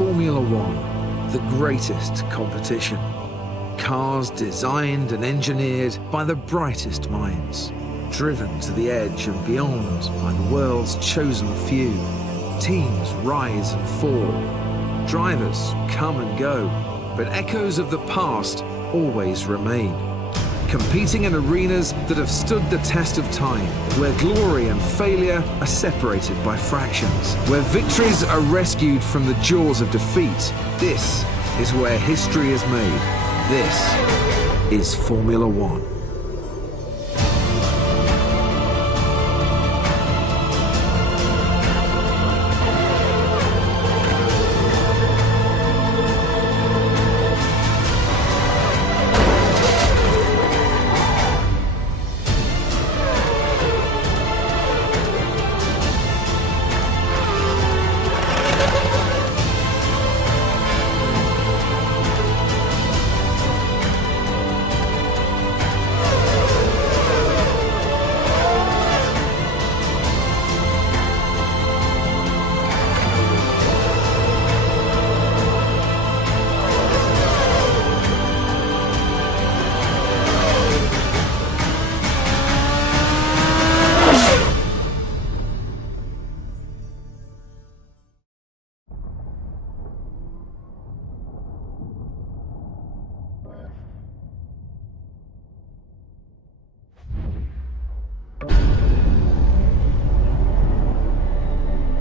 Formula One, the greatest competition. Cars designed and engineered by the brightest minds, driven to the edge and beyond by the world's chosen few. Teams rise and fall, drivers come and go, but echoes of the past always remain. Competing in arenas that have stood the test of time, where glory and failure are separated by fractions, where victories are rescued from the jaws of defeat. This is where history is made. This is Formula One.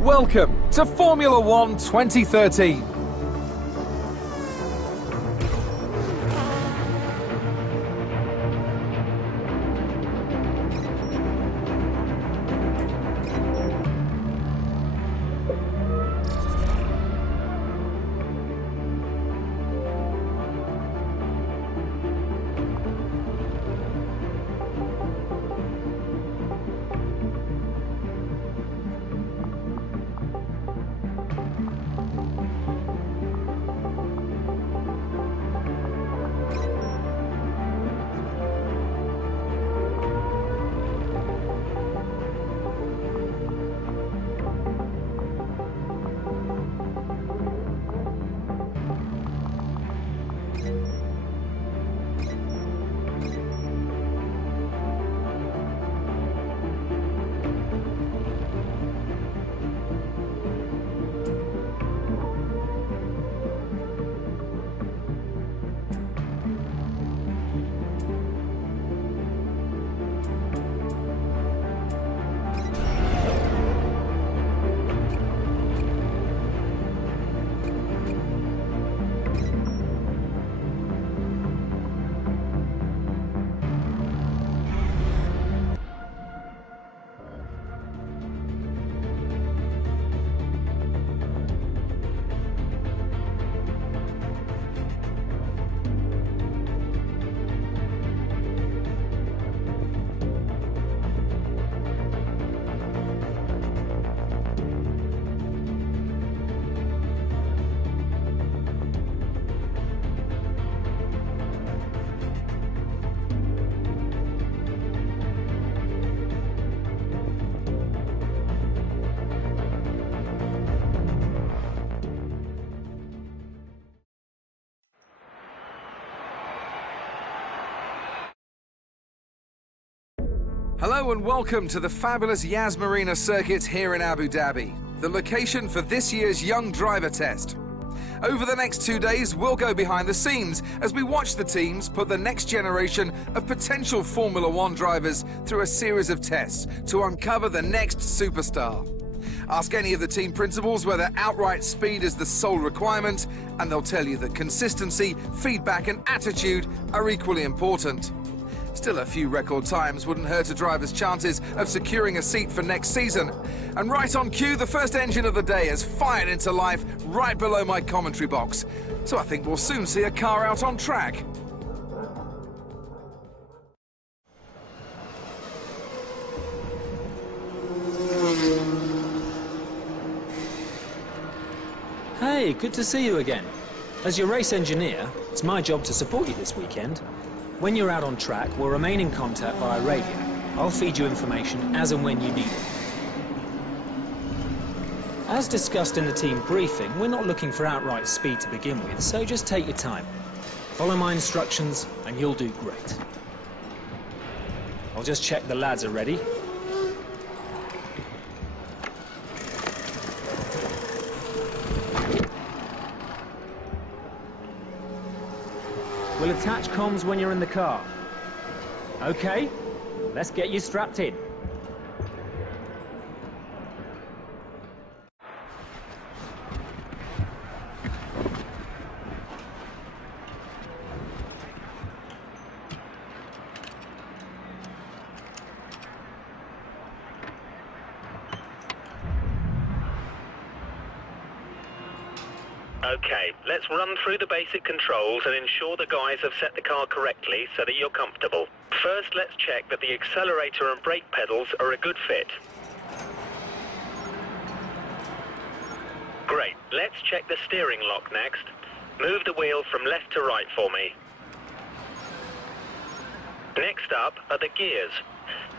Welcome to Formula One 2013. Hello and welcome to the fabulous Yas Marina circuit here in Abu Dhabi, the location for this year's Young Driver Test. Over the next 2 days, we'll go behind the scenes as we watch the teams put the next generation of potential Formula One drivers through a series of tests to uncover the next superstar. Ask any of the team principals whether outright speed is the sole requirement, and they'll tell you that consistency, feedback and attitude are equally important. Still, a few record times wouldn't hurt a driver's chances of securing a seat for next season. And right on cue, the first engine of the day has fired into life right below my commentary box. So I think we'll soon see a car out on track. Hey, good to see you again. As your race engineer, it's my job to support you this weekend. When you're out on track, we'll remain in contact via radio. I'll feed you information as and when you need it. As discussed in the team briefing, we're not looking for outright speed to begin with, so just take your time. Follow my instructions and you'll do great. I'll just check the lads are ready. We'll attach comms when you're in the car. Okay, let's get you strapped in. Okay, let's run through the basic controls and ensure the guys have set the car correctly so that you're comfortable. First, let's check that the accelerator and brake pedals are a good fit. Great, let's check the steering lock next. Move the wheel from left to right for me. Next up are the gears.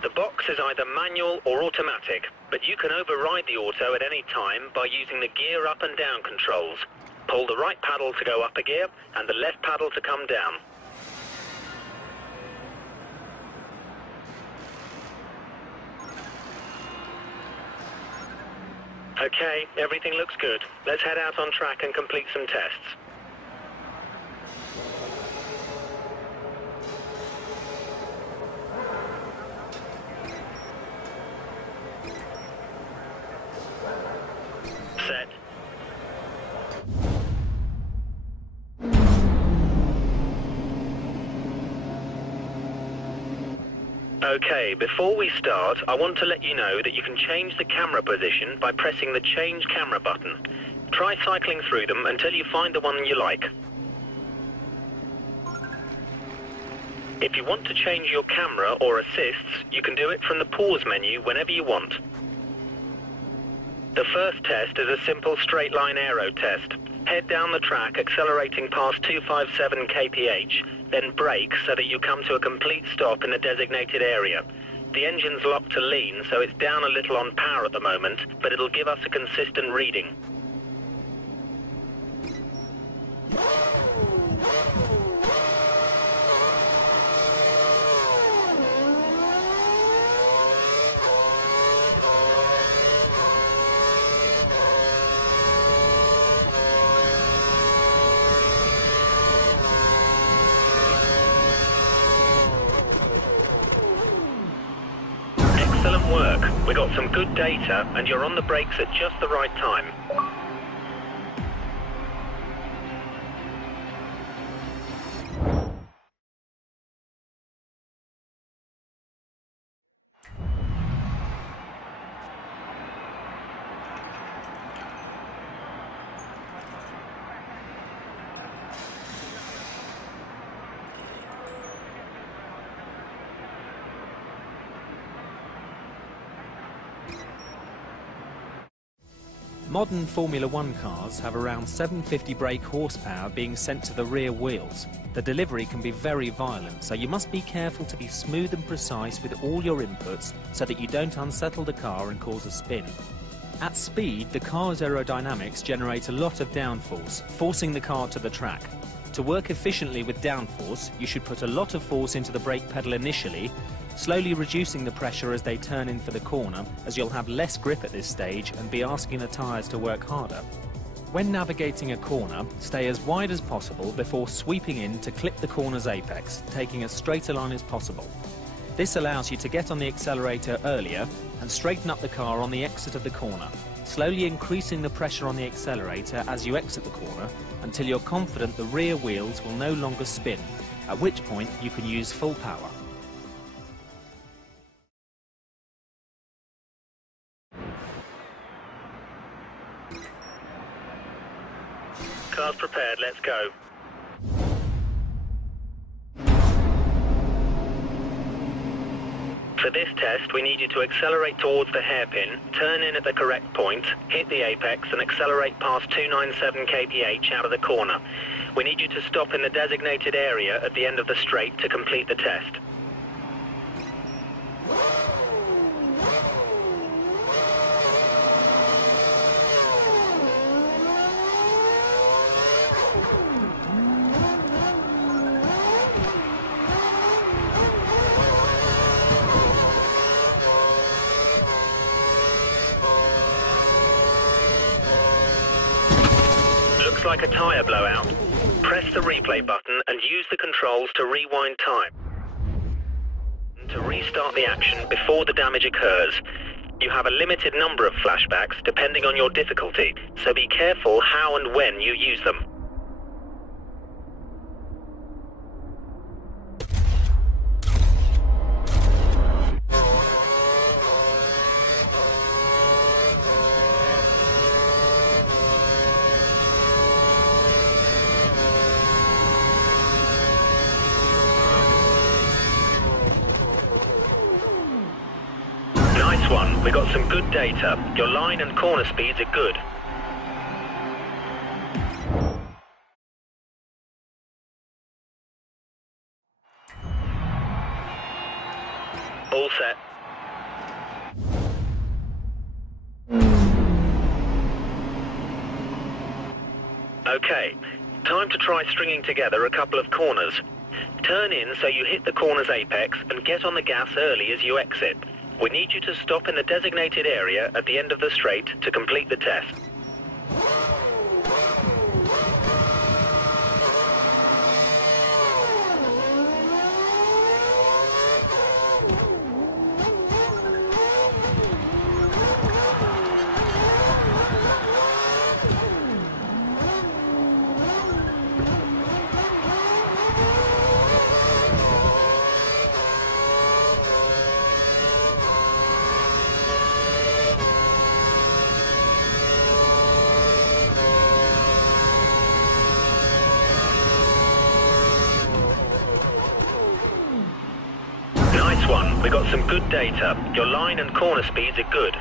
The box is either manual or automatic, but you can override the auto at any time by using the gear up and down controls. Pull the right paddle to go up a gear and the left paddle to come down. Okay, everything looks good. Let's head out on track and complete some tests. Set. Okay, before we start, I want to let you know that you can change the camera position by pressing the Change Camera button. Try cycling through them until you find the one you like. If you want to change your camera or assists, you can do it from the Pause menu whenever you want. The first test is a simple straight line aero test. Head down the track accelerating past 257 kph, then brake so that you come to a complete stop in the designated area. The engine's locked to lean, so it's down a little on power at the moment, but it'll give us a consistent reading. Excellent work. We got some good data, and you're on the brakes at just the right time. Modern Formula One cars have around 750 brake horsepower being sent to the rear wheels. The delivery can be very violent, so you must be careful to be smooth and precise with all your inputs so that you don't unsettle the car and cause a spin. At speed, the car's aerodynamics generate a lot of downforce, forcing the car to the track. To work efficiently with downforce, you should put a lot of force into the brake pedal initially, slowly reducing the pressure as they turn in for the corner, as you'll have less grip at this stage and be asking the tyres to work harder. When navigating a corner, stay as wide as possible before sweeping in to clip the corner's apex, taking as straight a line as possible. This allows you to get on the accelerator earlier and straighten up the car on the exit of the corner, slowly increasing the pressure on the accelerator as you exit the corner until you're confident the rear wheels will no longer spin, at which point you can use full power. Car's prepared, let's go. For this test, we need you to accelerate towards the hairpin, turn in at the correct point, hit the apex and accelerate past 297 kph out of the corner. We need you to stop in the designated area at the end of the straight to complete the test. like a tyre blowout. Press the replay button and use the controls to rewind time. To restart the action before the damage occurs. You have a limited number of flashbacks depending on your difficulty, so be careful how and when you use them. Nice one. We got some good data. Your line and corner speeds are good. All set. Okay, time to try stringing together a couple of corners. Turn in so you hit the corner's apex and get on the gas early as you exit. We need you to stop in the designated area at the end of the straight to complete the test. One. We got some good data. Your line and corner speeds are good.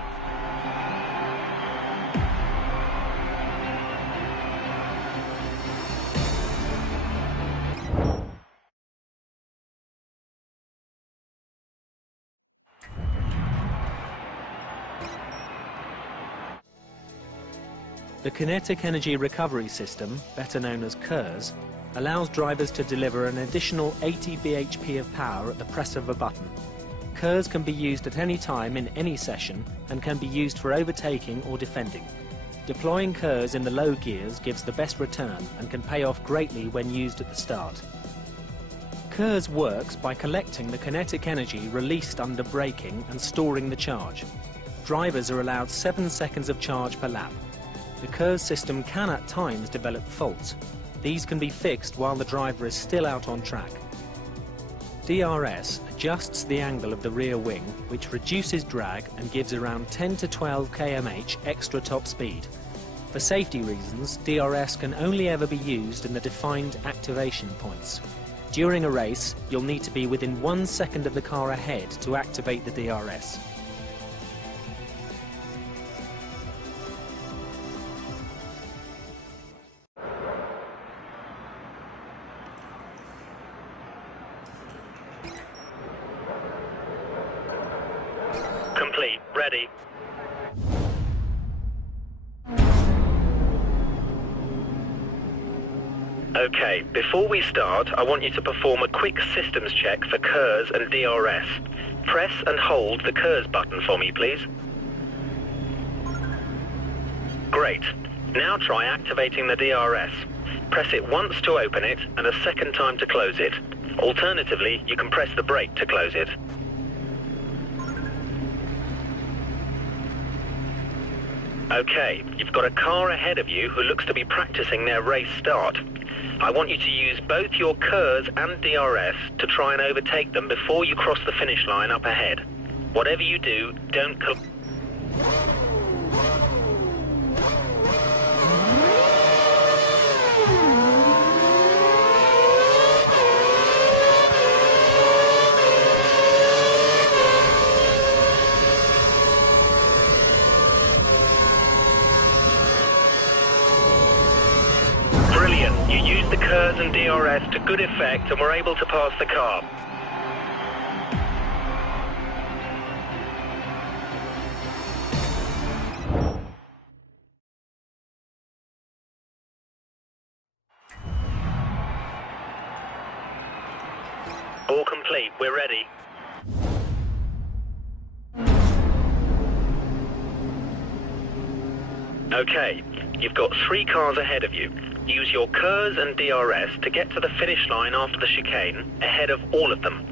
The Kinetic Energy Recovery System, better known as KERS, allows drivers to deliver an additional 80 bhp of power at the press of a button. KERS can be used at any time in any session and can be used for overtaking or defending. Deploying KERS in the low gears gives the best return and can pay off greatly when used at the start. KERS works by collecting the kinetic energy released under braking and storing the charge. Drivers are allowed 7 seconds of charge per lap. The KERS system can at times develop faults. These can be fixed while the driver is still out on track. DRS adjusts the angle of the rear wing, which reduces drag and gives around 10 to 12 km/h extra top speed. For safety reasons, DRS can only ever be used in the defined activation points. During a race, you'll need to be within 1 second of the car ahead to activate the DRS. Complete. Ready. Okay, before we start, I want you to perform a quick systems check for KERS and DRS. Press and hold the KERS button for me, please. Great. Now try activating the DRS. Press it once to open it and a second time to close it. Alternatively, you can press the brake to close it. Okay, you've got a car ahead of you who looks to be practicing their race start. I want you to use both your KERS and DRS to try and overtake them before you cross the finish line up ahead. Whatever you do, don't Brilliant. You used the KERS and DRS to good effect and were able to pass the car. All complete. We're ready. Okay, you've got 3 cars ahead of you. Use your KERS and DRS to get to the finish line after the chicane, ahead of all of them.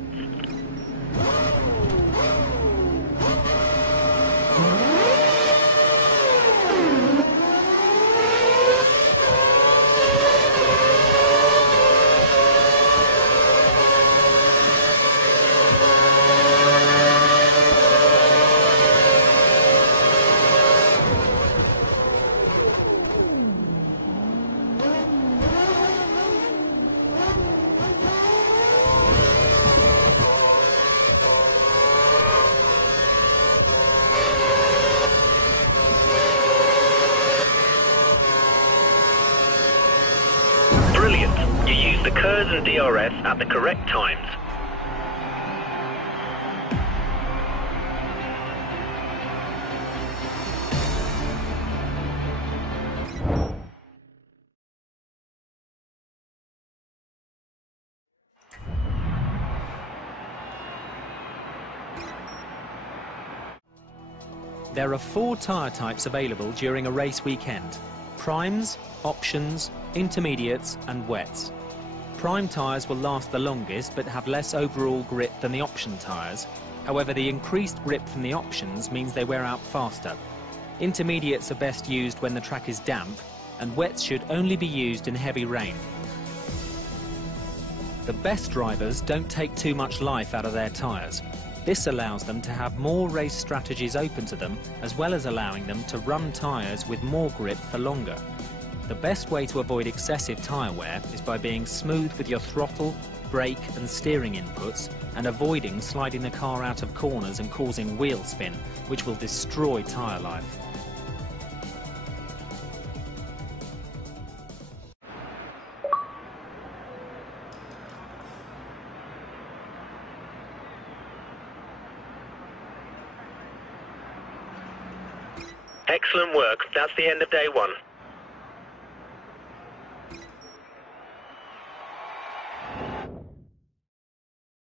Brilliant! You used the KERS and DRS at the correct times. There are 4 tyre types available during a race weekend: primes, options, intermediates and wets. Prime tyres will last the longest but have less overall grip than the option tyres. However, the increased grip from the options means they wear out faster. Intermediates are best used when the track is damp, and wets should only be used in heavy rain. The best drivers don't take too much life out of their tyres. This allows them to have more race strategies open to them, as well as allowing them to run tyres with more grip for longer. The best way to avoid excessive tyre wear is by being smooth with your throttle, brake and steering inputs, and avoiding sliding the car out of corners and causing wheel spin, which will destroy tyre life. Excellent work. That's the end of day 1.